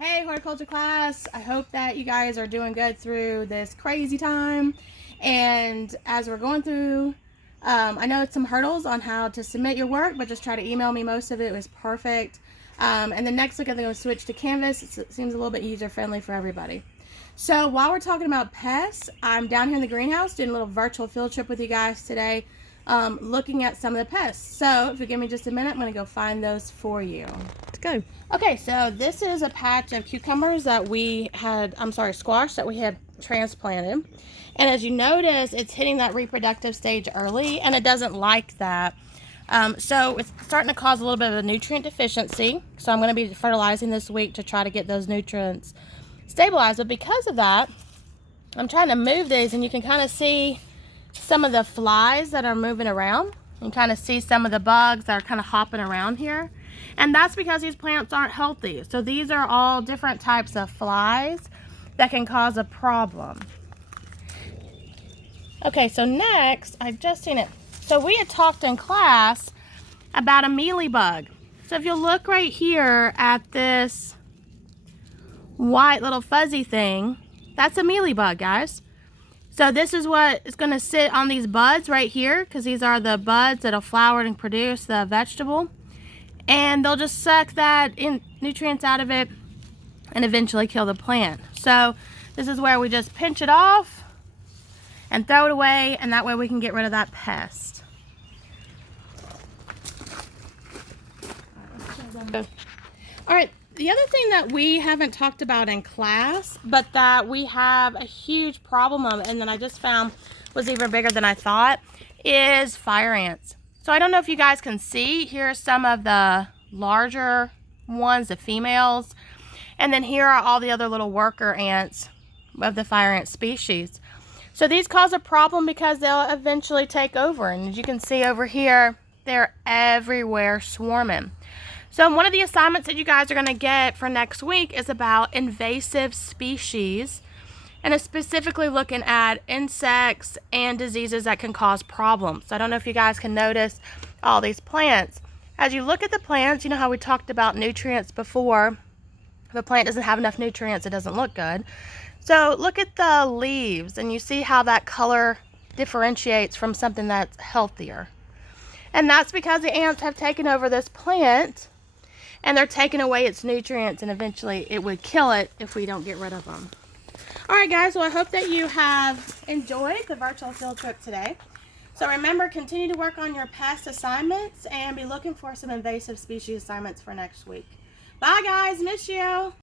Hey horticulture class, I hope that you guys are doing good through this crazy time. And as we're going through, I know it's some hurdles on how to submit your work, but just try to email me. Most of it was perfect. And the next week I'm going to switch to Canvas. It seems a little bit user friendly for everybody. So while we're talking about pests, I'm down here in the greenhouse doing a little virtual field trip with you guys today, looking at some of the pests. So if you give me just a minute, I'm going to go find those for you. Let's go. Okay, so this is a patch of cucumbers that we had, squash that we had transplanted. And as you notice, it's hitting that reproductive stage early, and it doesn't like that. So it's starting to cause a little bit of a nutrient deficiency. So I'm going to be fertilizing this week to try to get those nutrients stabilized. But because of that, I'm trying to move these, and you can kind of see some of the flies that are moving around. You can kind of see some of the bugs that are kind of hopping around here. And that's because these plants aren't healthy. So these are all different types of flies that can cause a problem. Okay, so next, I've just seen it. So we had talked in class about a mealy bug. So if you look right here at this white little fuzzy thing, that's a mealy bug, guys. So this is what is going to sit on these buds right here, because these are the buds that'll flower and produce the vegetable. And they'll just suck that nutrients out of it and eventually kill the plant. So this is where we just pinch it off and throw it away, and that way we can get rid of that pest. All right, the other thing that we haven't talked about in class, but that we have a huge problem of, and that I just found was even bigger than I thought, is fire ants. So I don't know if you guys can see, here are some of the larger ones, the females, and then here are all the other little worker ants of the fire ant species. So these cause a problem because they'll eventually take over, and as you can see over here, they're everywhere swarming. So one of the assignments that you guys are going to get for next week is about invasive species, and it's specifically looking at insects and diseases that can cause problems. So I don't know if you guys can notice all these plants. As you look at the plants, you know how we talked about nutrients before. If a plant doesn't have enough nutrients, it doesn't look good. So look at the leaves, and you see how that color differentiates from something that's healthier. And that's because the ants have taken over this plant, and they're taking away its nutrients, and eventually it would kill it if we don't get rid of them. Alright guys, well I hope that you have enjoyed the virtual field trip today. So remember, continue to work on your past assignments and be looking for some invasive species assignments for next week. Bye guys, miss you!